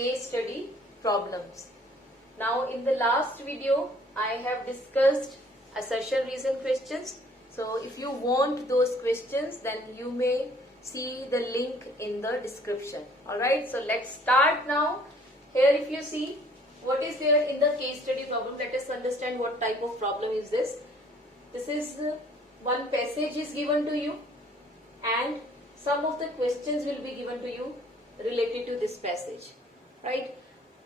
case study problems. Now in the last video I have discussed assertion reason questions. So if you want those questions, then you may see the link in the description. Alright, so let's start now. Here if you see what is there in the case study problem, let us understand what type of problem is this. This is one passage is given to you and some of the questions will be given to you related to this passage. Right?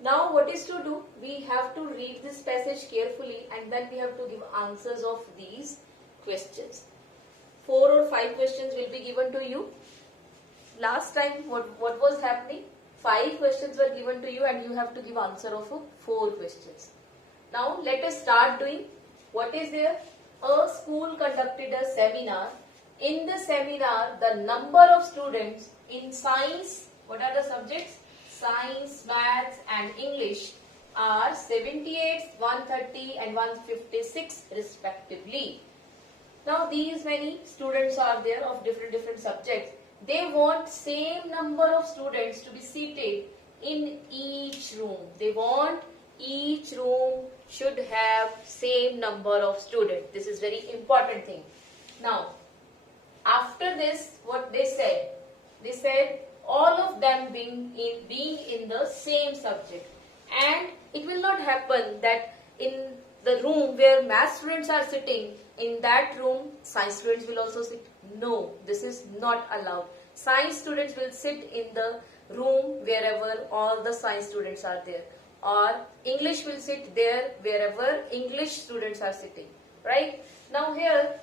Now what is to do? We have to read this passage carefully and then we have to give answers of these questions. 4 or 5 questions will be given to you. Last time what was happening? 5 questions were given to you and you have to give answer of 4 questions. Now let us start doing. What is there? A school conducted a seminar. In the seminar, the number of students in science, what are the subjects? Science, maths and English are 78, 130 and 156 respectively. Now these many students are there of different subjects. They want same number of students to be seated in each room. They want each room should have same number of students. This is very important thing. Now after this what they said? They said all of them being in the same subject, and it will not happen that in the room where math students are sitting, in that room science students will also sit. No, this is not allowed. Science students will sit in the room wherever all the science students are there, or English will sit there wherever English students are sitting. Right? Now here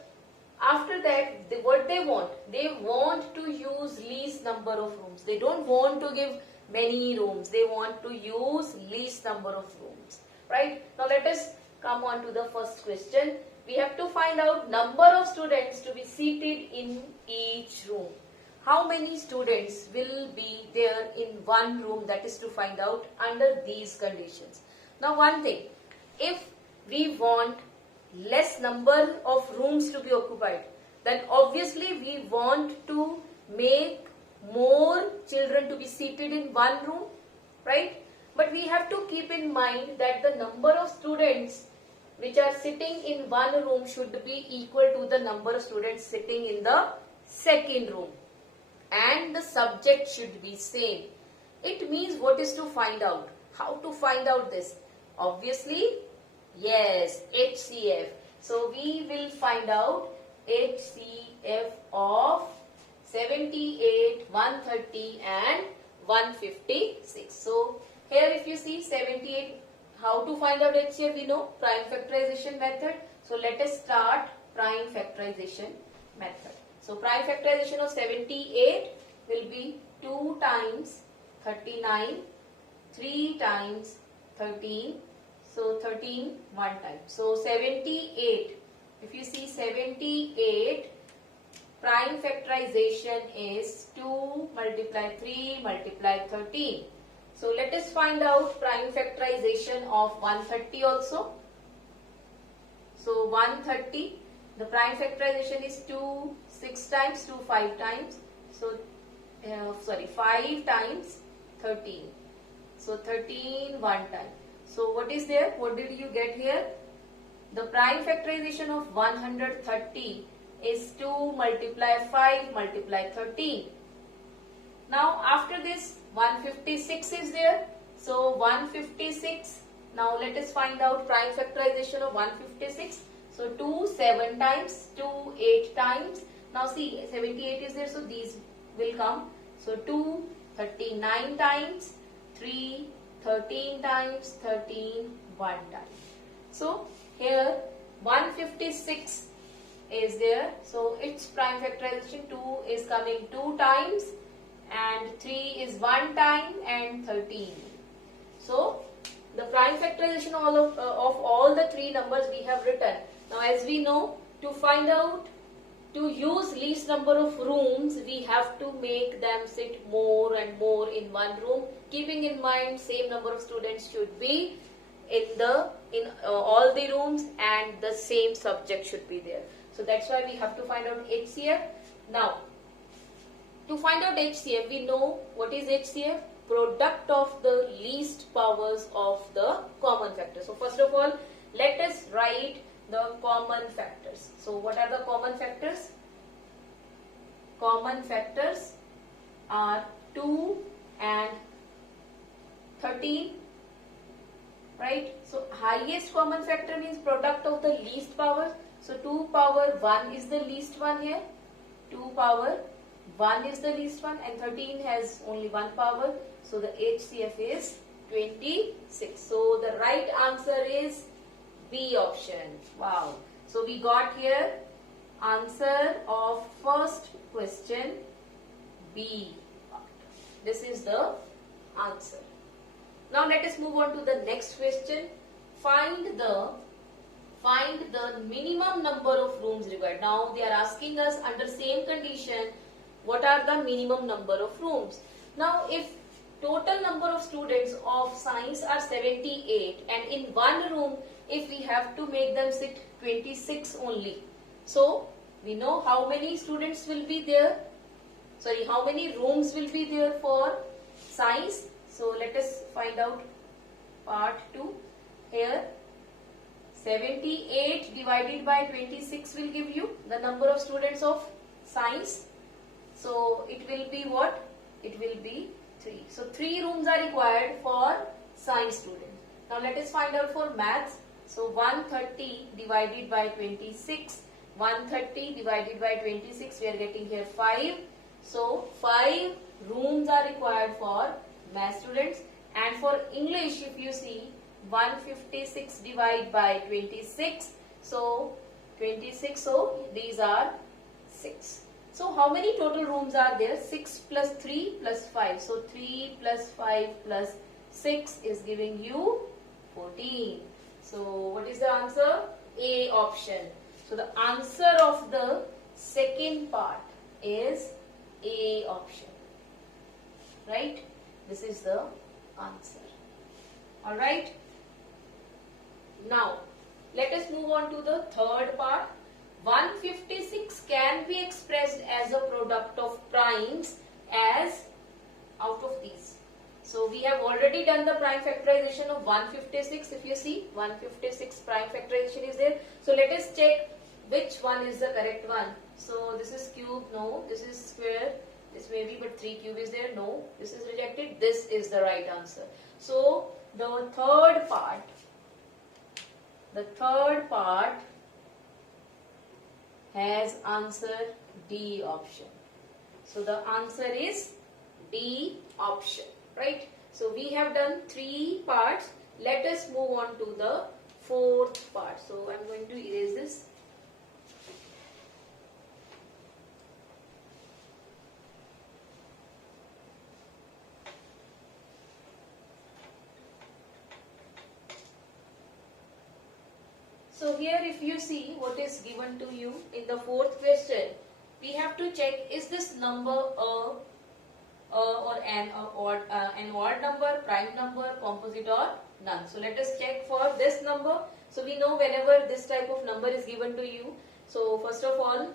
after that, what they want to use least number of rooms. They don't want to give many rooms. They want to use least number of rooms. Right? Now let us come on to the first question. We have to find out number of students to be seated in each room. How many students will be there in one room? That is to find out under these conditions. Now one thing, if we want less number of rooms to be occupied, then obviously we want to make more children to be seated in one room, right? But we have to keep in mind that the number of students which are sitting in one room should be equal to the number of students sitting in the second room, and the subject should be same. It means what is to find out? How to find out this? Obviously, yes, HCF. So we will find out HCF of 78, 130 and 156. So here if you see 78, how to find out HCF? We know prime factorization method. So let us start prime factorization method. So prime factorization of 78 will be 2 times 39, 3 times 13. So 13 one time. So 78. If you see 78, prime factorization is 2 multiply 3 multiply 13. So let us find out prime factorization of 130 also. So 130, the prime factorization is 2 6 times, 2 5 times. So 5 times 13. So 13 one time. So what is there? What did you get here? The prime factorization of 130 is 2 multiply 5 multiply 13. Now after this 156 is there. So 156. Now let us find out prime factorization of 156. So 2 7 times, 2 8 times. Now see 78 is there, so these will come. So 2 39 times, 3 13 times, 13 one time. So here 156 is there. So its prime factorization 2 is coming 2 times and 3 is 1 time and 13. So the prime factorization of all the 3 numbers we have written. Now as we know, to find out, to use least number of rooms, we have to make them sit more and more in one room, keeping in mind same number of students should be in all the rooms and the same subject should be there. So that's why we have to find out HCF. Now to find out HCF, we know what is HCF. product of the least powers of the common factor. So first of all, let us write the common factors. So what are the common factors? Common factors are 2 and 13, right? So highest common factor means product of the least power. So 2 power 1 is the least one here. 2 power 1 is the least one, and 13 has only 1 power. So the HCF is 26. So the right answer is B option. Wow. So we got here answer of first question B. This is the answer. Now let us move on to the next question. Find the minimum number of rooms required. Now they are asking us under same condition, what are the minimum number of rooms? Now if total number of students of science are 78 and in one room if we have to make them sit 26 only. So we know how many students will be there. Sorry, how many rooms will be there for science. So let us find out part 2 here. 78 divided by 26 will give you the number of students of science. So it will be what? It will be 3. So 3 rooms are required for science students. Now let us find out for maths. So 130 divided by 26. 130 divided by 26, we are getting here 5. So 5 rooms are required for math students. And for English, if you see 156 divided by 26, so 26, so these are 6. So how many total rooms are there? 6 plus 3 plus 5. So 3 plus 5 plus 6 is giving you 14. So what is the answer? A option. So the answer of the second part is A option. Right? This is the answer. Alright. Now, let us move on to the third part. 156 can be expressed as a product of primes as out of these. So, we have already done the prime factorization of 156. If you see, 156 prime factorization is there. So, let us check which one is the correct one. So, this is cube, no. This is square, this may be, but 3 cube is there, no. This is rejected, this is the right answer. So, the third part has answer D option. So the answer is D option, right? So we have done 3 parts. Let us move on to the fourth part. So I'm going to erase this. So here if you see what is given to you in the fourth question, we have to check is this number or an odd number, prime number, composite or none. So let us check for this number. So we know whenever this type of number is given to you. So first of all,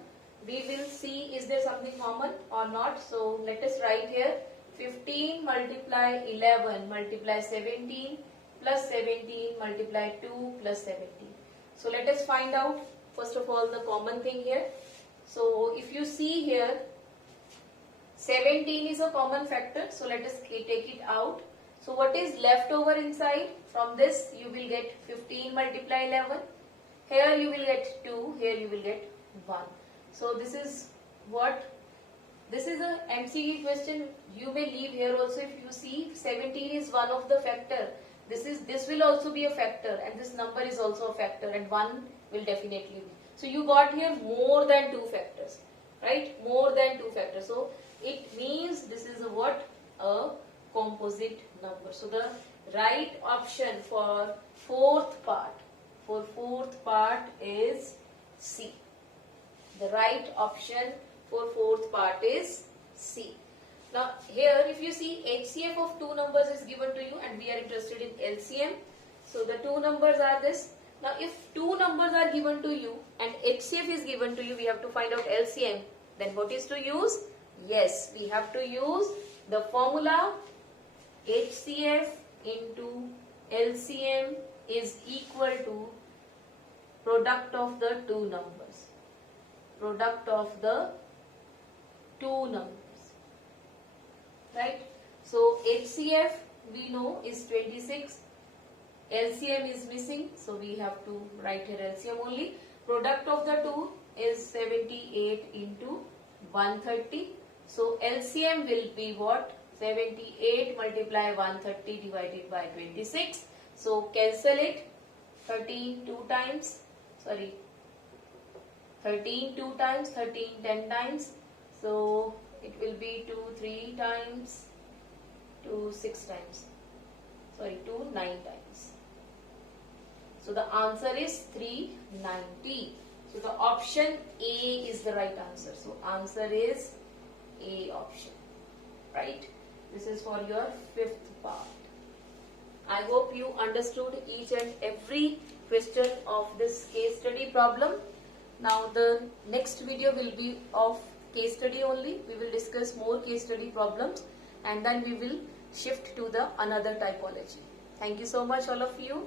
we will see is there something common or not. So let us write here 15 multiply 11 multiply 17 plus 17 multiply 2 plus 17. So let us find out first of all the common thing here. So if you see here 17 is a common factor. So let us take it out. So what is left over inside? From this you will get 15 multiply 11. Here you will get 2. Here you will get 1. So this is what? This is a MCQ question. You may leave here also. If you see 17 is one of the factor. This will also be a factor, and this number is also a factor, and 1 will definitely be. So you got here more than 2 factors, right? More than 2 factors. So it means this is a what? A composite number. So the right option for fourth part is C. The right option for fourth part is C. Now here if you see HCF of 2 numbers is given to you and we are interested in LCM. So the 2 numbers are this. Now if 2 numbers are given to you and HCF is given to you, we have to find out LCM. Then what is to use? Yes, we have to use the formula HCF into LCM is equal to product of the two numbers. Product of the two numbers. Right? So HCF we know is 26. LCM is missing, so we have to write here LCM only. Product of the two is 78 into 130. So LCM will be what? 78 multiply 130 divided by 26. So cancel it. 13 2 times. 13 2 times, 13 10 times. So it will be 2 3 times, 2 6 times. 2 9 times. So the answer is 390. So the option A is the right answer. So answer is A option. Right? This is for your fifth part. I hope you understood each and every question of this case study problem. Now the next video will be of case study only. We will discuss more case study problems and then we will shift to the another typology. Thank you so much all of you.